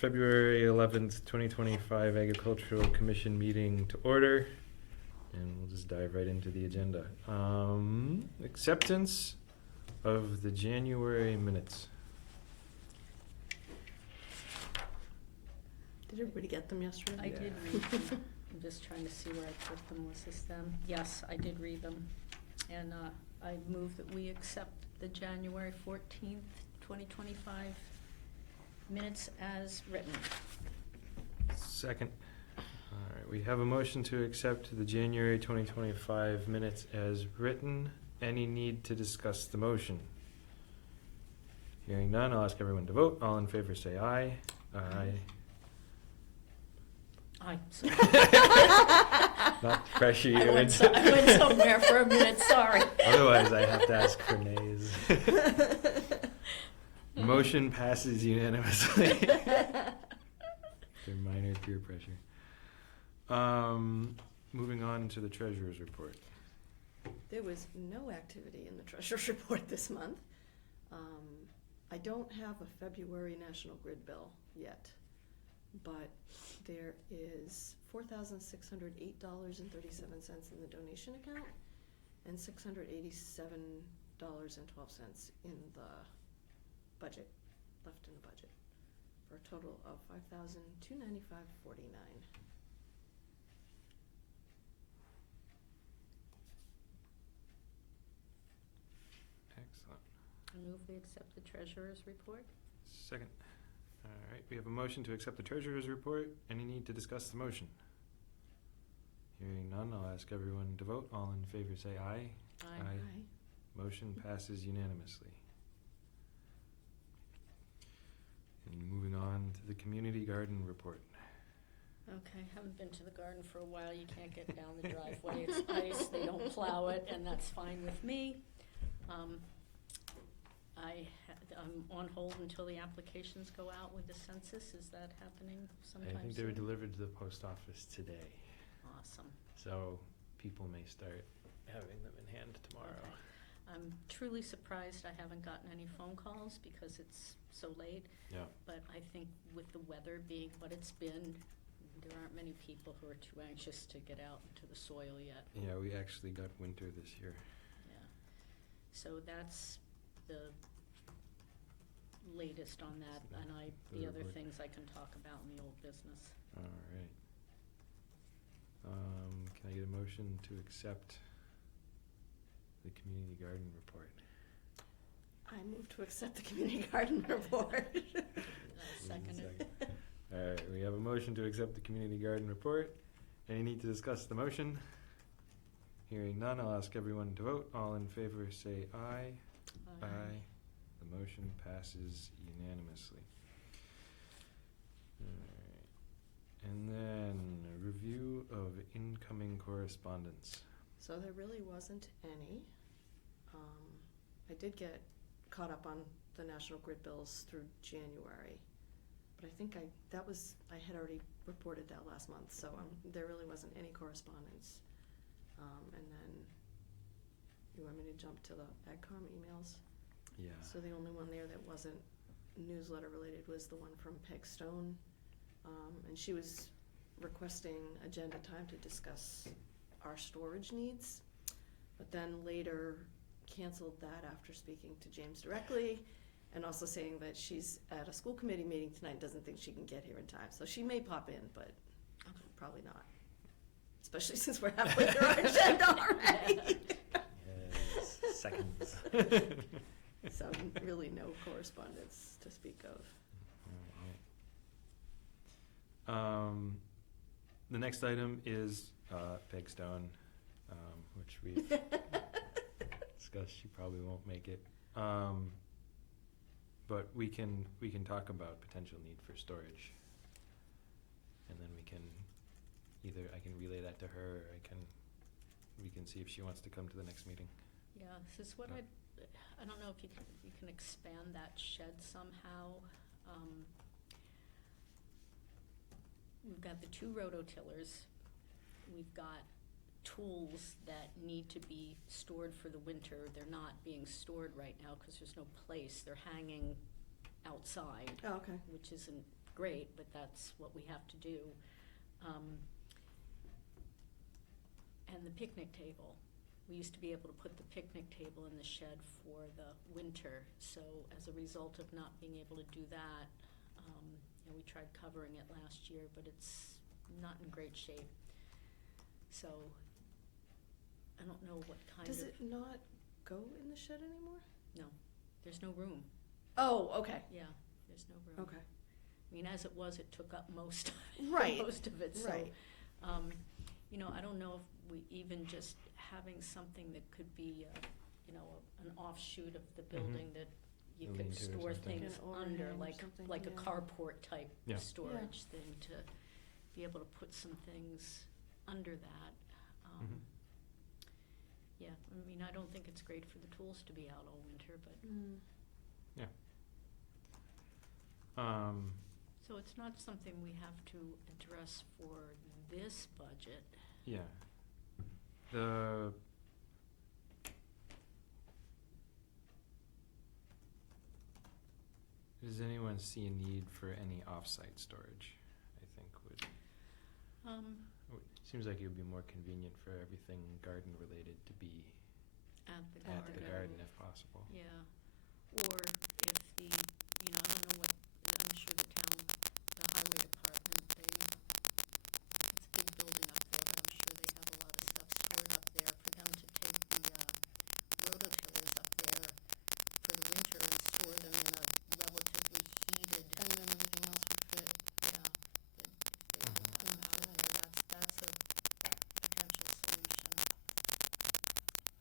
February 11th, 2025 Agricultural Commission meeting to order. And we'll just dive right into the agenda. Acceptance of the January minutes. Did everybody get them yesterday? I did read them. I'm just trying to see where I put them. Was this them? Yes, I did read them. And I move that we accept the January 14th, 2025 minutes as written. Second. All right, we have a motion to accept the January 2025 minutes as written. Any need to discuss the motion? Hearing none, I'll ask everyone to vote. All in favor say aye. Aye. Aye. Sorry. Not to pressure you. I went somewhere for a minute, sorry. Otherwise, I have to ask for nays. Motion passes unanimously. After minor peer pressure. Moving on to the treasurer's report. There was no activity in the treasurer's report this month. I don't have a February National Grid bill yet, but there is $4,608.37 in the donation account and $687.12 in the budget, left in the budget, for a total of $5,295.49. Excellent. I move we accept the treasurer's report. Second. All right, we have a motion to accept the treasurer's report. Any need to discuss the motion? Hearing none, I'll ask everyone to vote. All in favor say aye. Aye. Motion passes unanimously. And moving on to the community garden report. Okay, haven't been to the garden for a while. You can't get down the driveway. It's ice. They don't plow it, and that's fine with me. I'm on hold until the applications go out with the census. Is that happening sometime I think they were soon? delivered to the post office today, Awesome. so people may start having them in hand tomorrow. Okay. I'm truly surprised I haven't gotten any phone calls because it's so late. Yeah. But I think with the weather being what it's been, there aren't many people who are too anxious to get out into the soil yet. Yeah, we actually got winter this year. Yeah. So that's the latest on that, So and the the other report. things I can talk about in the old business. All right. Can I get a motion to accept the community garden report? I move to accept the community garden report. Seconded. All right, we have a motion to accept the community garden report. Any need to discuss the motion? Hearing none, I'll ask everyone to vote. All in favor say aye. Aye. The motion passes unanimously. All right. And then a review of incoming correspondence. So there really wasn't any. I did get caught up on the National Grid bills through January, but I think I had already reported that last month, so there really wasn't any correspondence. And then, you want me to jump to the AgCom emails? Yeah. So the only one there that wasn't newsletter related was the one from Peg Stone, and she was requesting agenda time to discuss our storage needs, but then later canceled that after speaking to James directly, and also saying that she's at a school committee meeting tonight, doesn't think she can get here in time. So she may pop in, but probably not, especially since we're halfway through our agenda already. Yes, seconds. So really no correspondence to speak of. All right. The next item is Peg Stone, which we've discussed. She probably won't make it, but we can talk about potential need for storage, and then we can I can relay that to her, or we can see if she wants to come to the next meeting. Yeah, this is what Yeah. I don't know if you can expand that shed somehow. We've got the 2 rototillers. We've got tools that need to be stored for the winter. They're not being stored right now because there's no place. They're hanging outside, Oh, okay. which isn't great, but that's what we have to do. And the picnic table. We used to be able to put the picnic table in the shed for the winter, so as a result of not being able to do that, we tried covering it last year, but it's not in great shape. So, I don't know what kind of. Does it not go in the shed anymore? No, there's no room. Oh, okay. Yeah, there's no room. Okay. I mean, as it was, it took up most of it. Right. Most of it, so. Right. I don't know if we even just having something that could be, an offshoot of the building that you A could lean-to or store something. things An overhang under, or like something, a yeah. carport type Yeah. storage thing, to be able to put some things under that. Mhm. Yeah, I mean, I don't think it's great for the tools to be out all winter, but, so it's not something we have to address for this budget. Yeah. Does anyone see a need for any off-site storage? I think seems like it would be more convenient for everything garden related to be At the at garden. the garden if possible. Yeah, or if the, I don't know what, I'm sure the highway department, it's a big building up there, but I'm sure they have a lot of stuff stored up there for them to take the rototillers up there for the winter and store them in a relatively heated. And then everything else would fit. Yeah, if they could put them out of there, that's a potential solution.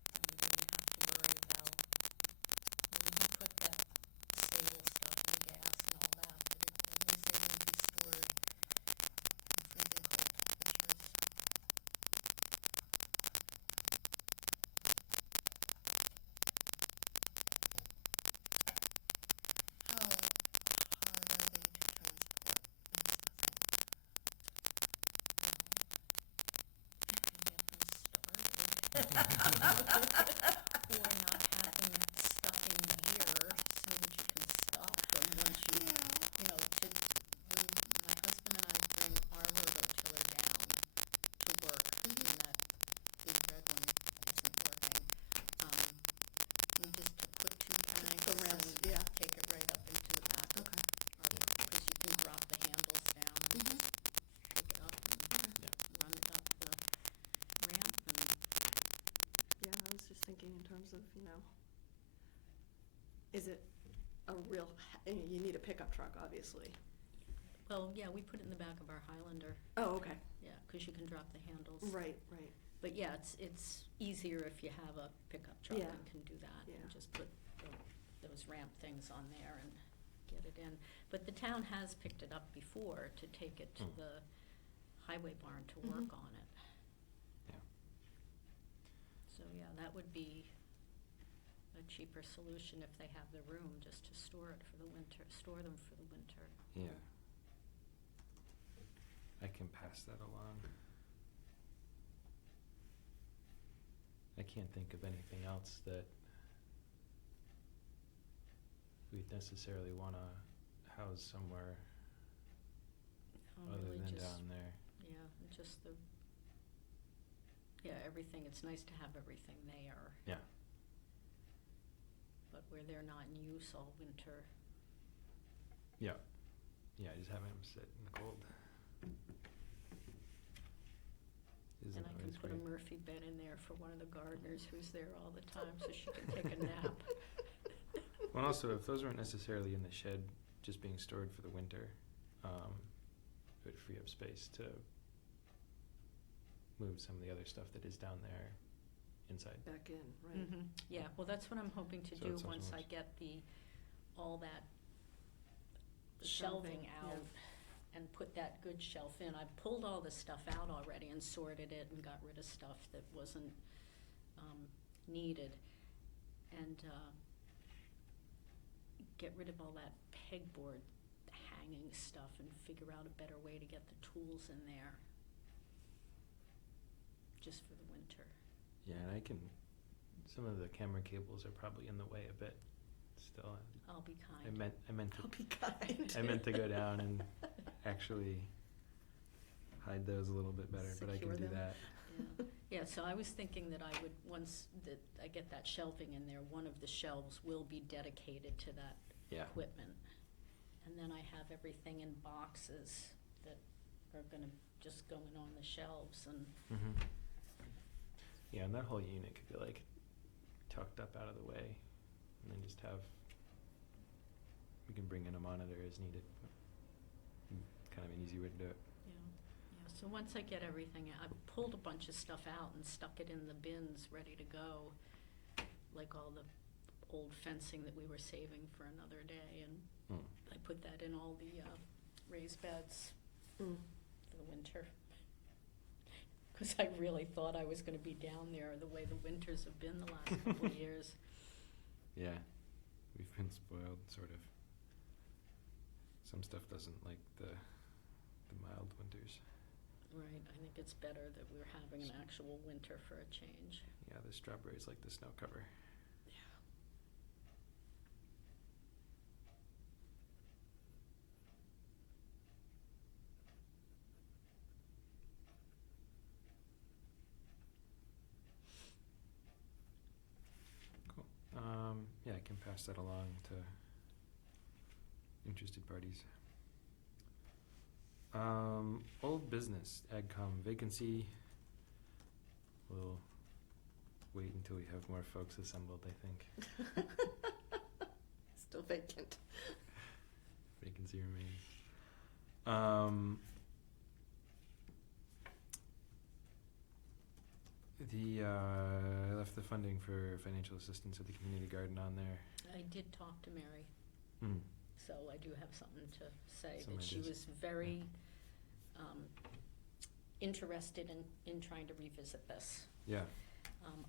And we wouldn't have to worry about, we do put that stable stuff in the gas and all that, but at least they wouldn't be stored in freezing cold temperatures. How hard are they to transport? Or not have them stuck in gear so that you can stop them once you, when my husband and I bring our rototiller down to work, and that big red one isn't working, we just put two cranks The rest, and yeah. take it right up into the back of Okay. because you can drop the handles down and just pick it up and run it up the ramp and. Yeah, I was just thinking in terms of, is it a real, you need a pickup truck, obviously. Well, yeah, we put it in the back of our Highlander, Oh, okay. yeah, because you can drop the handles. Right. But yeah, it's easier if you have a pickup truck Yeah. and can do that. Yeah. And just put those ramp things on there and get it in. But the town has picked it up before to take it to the highway barn to work on it. Yeah. So, yeah, that would be a cheaper solution if they have the room, just to store them for the winter. Yeah. I can pass that along. I can't think of anything else that we'd necessarily want to house somewhere other Really than just, down there. yeah, and just everything, it's nice to have everything there. Yeah. But where they're not in use all winter. Yeah. Yeah, just having them sit in the cold. Isn't And I can always put a great. Murphy bed in there for one of the gardeners who's there all the time so she can take a nap. Well, also, if those weren't necessarily in the shed, just being stored for the winter, it would free up space to move some of the other stuff that is down there inside. Back in, right. Yeah, well, that's what I'm hoping to So do it's also once I works. get all that The shelving yeah. out and put that good shelf in. I pulled all the stuff out already and sorted it and got rid of stuff that wasn't needed. And get rid of all that pegboard hanging stuff and figure out a better way to get the tools in there. Just for the winter. Yeah, and some of the camera cables are probably in the way a bit still. I'll be kind. I meant to, I'll be kind. I meant to go down and actually hide those a little bit better, but I can Secure do them. that. Yeah, so I was thinking that I would, once that I get that shelving in there, one of the shelves will be dedicated to that Yeah. equipment. And then I have everything in boxes that are gonna just go in on the shelves and, Mm-hmm. Yeah, and that whole unit could be like tucked up out of the way, and then just have, we can bring in a monitor as needed. Kind of an easy way to do it. yeah. So once I get everything, I pulled a bunch of stuff out and stuck it in the bins, ready to go. Like all the old fencing that we were saving for another day, and Mm. I put that in all the raised beds Mm. for the winter. Because I really thought I was gonna be down there the way the winters have been the last couple of years. Yeah, we've been spoiled, sort of. Some stuff doesn't like the mild winters. Right, I think it's better that we're having an actual winter for a change. Yeah, the strawberries like the snow cover. Yeah. Cool. Yeah, I can pass that along to interested parties. Old business, AgCom vacancy. We'll wait until we have more folks assembled, I think. Still vacant. Vacancy remains. I left the funding for financial assistance at the community garden on there. I did talk to Mary, Mm. so I do have something to say, Some that she ideas. was very interested in trying to revisit this. Yeah.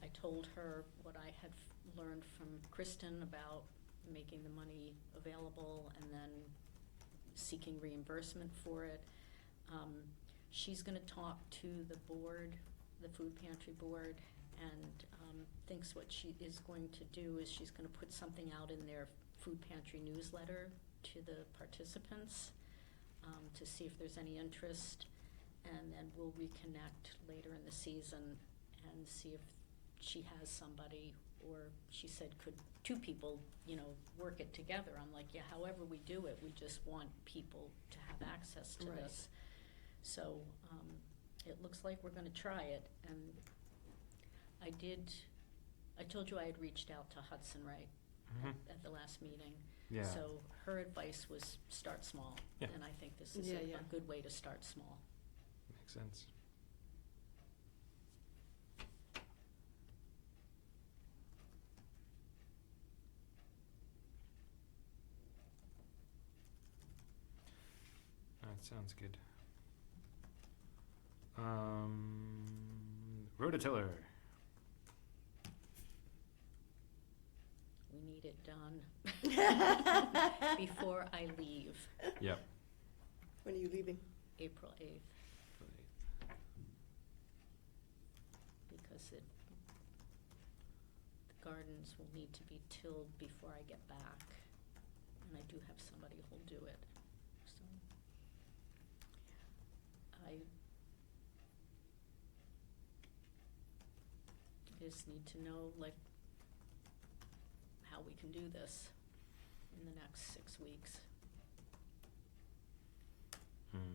I told her what I had learned from Kristen about making the money available and then seeking reimbursement for it. She's gonna talk to the board, the food pantry board, and thinks what she is going to do is she's gonna put something out in their food pantry newsletter to the participants, to see if there's any interest. And then we'll reconnect later in the season and see if she has somebody, or she said, could two people, work it together? I'm like, yeah, however we do it, we just want people to have access to Right. this. So, it looks like we're gonna try it, and I told you I had reached out to Hudson Wright Mhm. at the last meeting. Yeah. So her advice was start small, Yeah. and I think this is Yeah, a yeah. good way to start small. Makes sense. That sounds good. Rototiller. We need it done before I leave, Yep. When are you leaving? April 8th, because the gardens will need to be tilled before I get back, and I do have somebody who'll do it, so. I just need to know, how we can do this in the next 6 weeks. Hmm.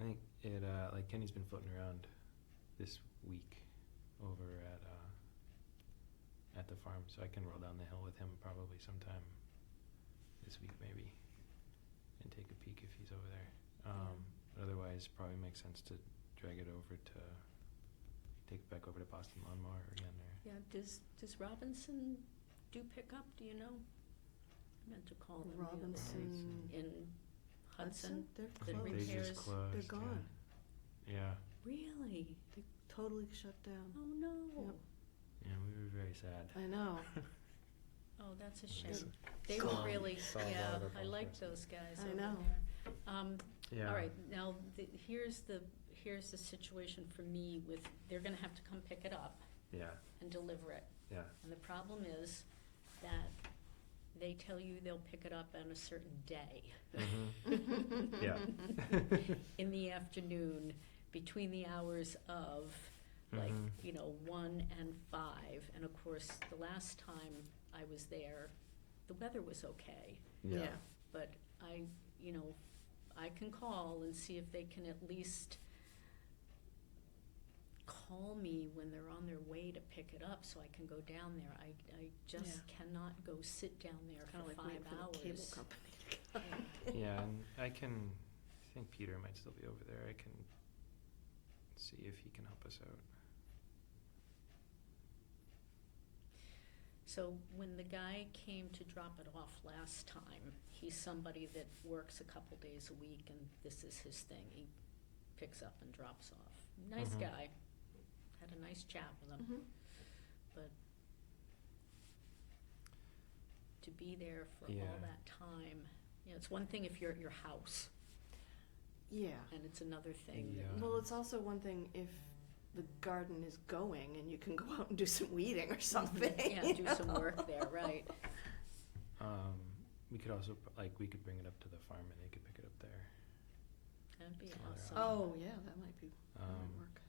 I think it, Kenny's been floating around this week over at, at the farm, so I can roll down the hill with him probably sometime this week maybe, and take a peek if he's over there. Otherwise, probably makes sense to drag it over to, take it back over to Boston Lawnmower again, or, Yeah, does Robinson do pickup, do you know? I meant to call them the other day. Robinson. In Hudson? They're That closed. they repairs- just closed. They're gone. Yeah, Really? They totally shut down. Oh, no. Yep. yeah, we were very sad. I know. Oh, that's a Yes. shame. They were Gone. really, Solved all yeah, of our I liked problems. those guys I over know. there. Yeah. All right, now, here's the situation for me with, they're gonna have to come pick it up Yeah, and deliver it. yeah, And the problem is that they tell you they'll pick it up on a certain day. Mm-hmm. Yeah. In the afternoon, between the hours of, like, Mhm. 1 and 5. And of course, the last time I was there, the weather was okay. Yeah. But I can call and see if they can at least call me when they're on their way to pick it up so I can go down there. I just cannot go sit down there Kind of for like waiting 5 for hours. the cable company to come. Yeah, and I think Peter might still be over there. I can see if he can help us out. So when the guy came to drop it off last time, he's somebody that works a couple days a week, and this is his thing. He picks up and drops off. Nice Mhm. guy. Had a nice chat with him. Mhm. But to be there for Yeah. all that time, it's one thing if you're at your house, Yeah. and it's another thing. Yeah. Well, it's also one thing if the garden is going and you can go out and do some weeding or something. Yeah, you do know? some work there, right. We could also, we could bring it up to the farm and they could pick it up there. That'd be Some other awesome. Oh, yeah, that might Um, work.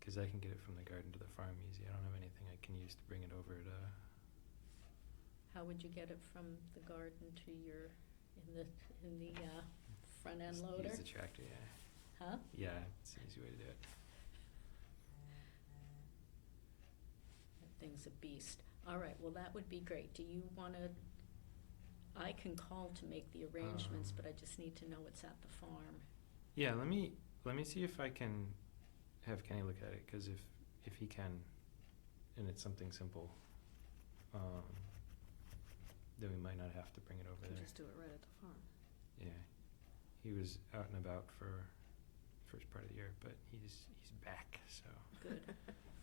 Cause I can get it from the garden to the farm easy. I don't have anything I can use to bring it over to, How would you get it from the garden to your, in the front end loader? use the tractor, yeah. Huh? Yeah, it's an easy way to do it. That thing's a beast. All right, well, that would be great. Do you wanna, I can call to make the arrangements, but I just need to know it's at the farm. Yeah, let me see if I can have Kenny look at it, cause if he can, and it's something simple, then we might not have to bring it over You can there. just do it right at the farm. Yeah, he was out and about for first part of the year, but he's back, so. Good,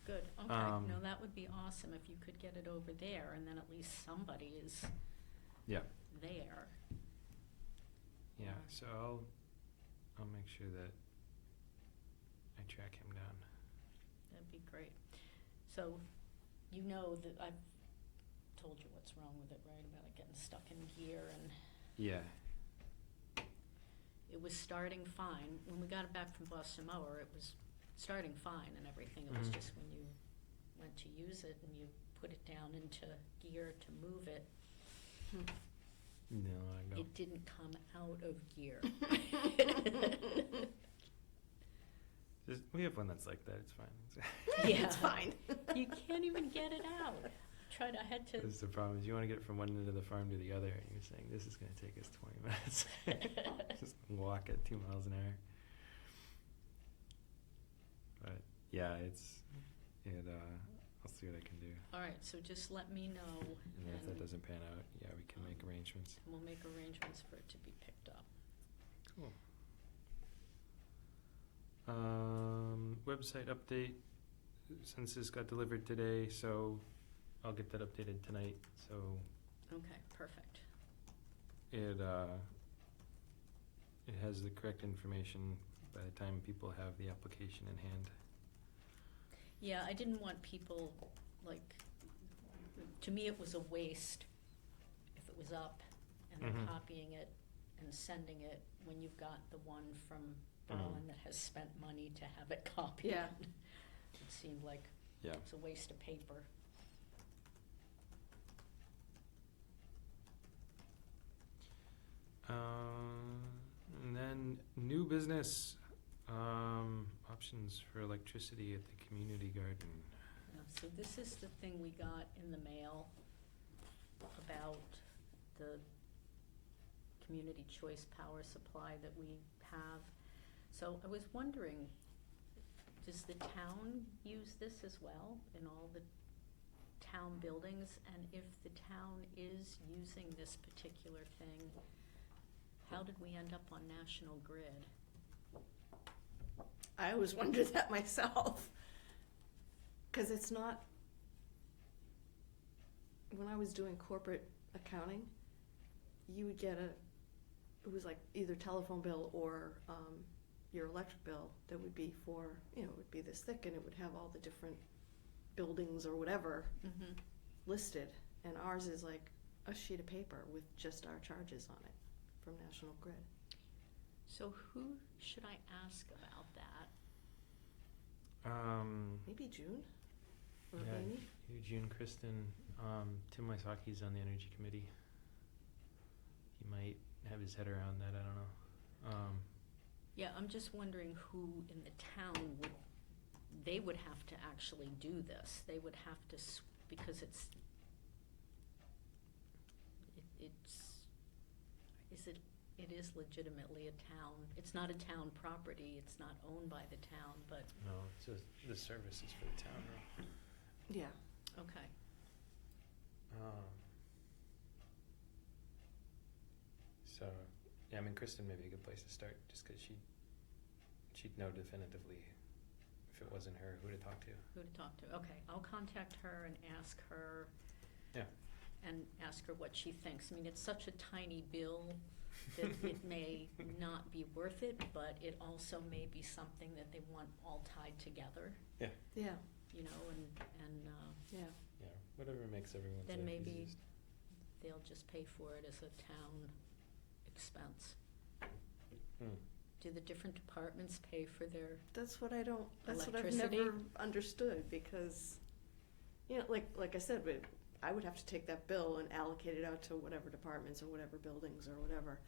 good. Okay, no, that would be awesome if you could get it over there, and then at least somebody is Yeah. there. Yeah, so I'll make sure that I track him down. That'd be great. So, you know that I've told you what's wrong with it, right? About it getting stuck in gear, and Yeah. it was starting fine. When we got it back from Boston Mower, it was starting fine and everything. It was Mhm. just when you went to use it and you put it down into gear to move it, No, I know. it didn't come out of gear. We have one that's like that, it's fine. Yeah. It's fine. You can't even get it out. I had to. That's the problem, is you wanna get it from one end of the farm to the other, and you're saying, this is gonna take us 20 minutes. Just walk at 2 miles an hour. But, yeah, I'll see what I can do. All right, so just let me know, And then if that doesn't pan out, yeah, we can make arrangements. and we'll make arrangements for it to be picked up. Cool. Website update, census got delivered today, so I'll get that updated tonight, so Okay, perfect. it has the correct information by the time people have the application in hand. Yeah, I didn't want people, to me, it was a waste if it was up and they're Mhm. copying it and sending it when you've got the one from Berlin that has spent money to have it copied. Yeah. It seemed like Yeah. it's a waste of paper. And then new business, options for electricity at the community garden. so this is the thing we got in the mail about the community choice power supply that we have. So I was wondering, does the town use this as well in all the town buildings? And if the town is using this particular thing, how did we end up on National Grid? I always wondered that myself. Because it's not, when I was doing corporate accounting, you would get it was like either telephone bill or your electric bill that would be for, it would be this thick and it would have all the different buildings or whatever Mm-hmm. listed. And ours is like a sheet of paper with just our charges on it from National Grid. So who should I ask about that? Maybe June or Yeah. Amy. Eugene, Kristen, Tim Wysocki's on the energy committee. He might have his head around that, I don't know. Yeah, I'm just wondering who in the town they would have to actually do this. They would have to, because it is legitimately a town. It's not a town property, it's not owned by the town, but, No, it's just the service is for the town, right? Yeah. okay. So, yeah, I mean, Kristen may be a good place to start, just because she'd know definitively if it wasn't her, who to talk to. Who to talk to? Okay, I'll contact her and ask her. Yeah. And ask her what she thinks. I mean, it's such a tiny bill that it may not be worth it, but it also may be something that they want all tied together, Yeah. and Yeah. Yeah, whatever makes everyone's then life maybe easiest. they'll just pay for it as a town expense. Hmm. Do the different departments pay for their, That's what I don't. That's what I've Electricity? never understood because, like I said, I would have to take that bill and allocate it out to whatever departments or whatever buildings or whatever.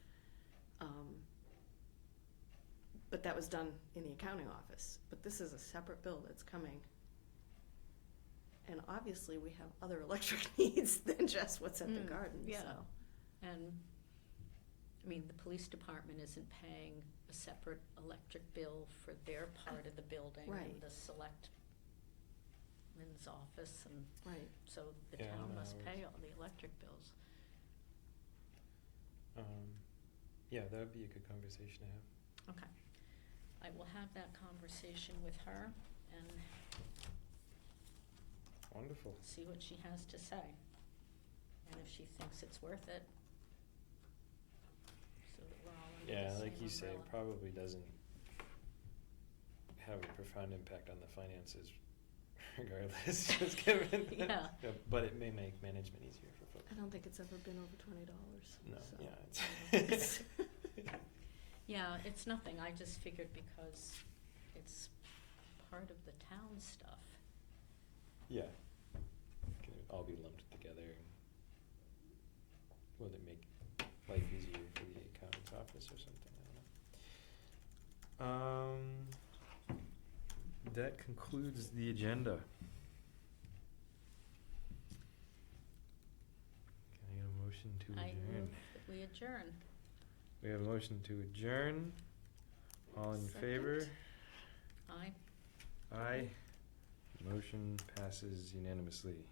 But that was done in the accounting office. But this is a separate bill that's coming. And obviously, we have other electric needs than just what's at the garden. yeah. So. And, I mean, the police department isn't paying a separate electric bill for their part of the building. Right. And the selectman's office, and Right. so the Yeah, town no, must ours- pay all the electric bills. Yeah, that would be a good conversation to have. Okay. I will have that conversation with her and Wonderful. see what she has to say. And if she thinks it's worth it. So that we're all under Yeah, the like same you say, it umbrella. probably doesn't have a profound impact on the finances regardless, just given. Yeah. But it may make management easier for folks. I don't think it's ever been over $20. No, so. yeah, it's Yeah, it's nothing. I just figured because it's part of the town stuff. yeah. Can it all be lumped together? And will it make life easier for the accountant's office or something? I don't know. That concludes the agenda. Can I get a motion to I adjourn? move that we adjourn. We have a motion to adjourn. All in favor? Aye. Aye. Motion passes unanimously.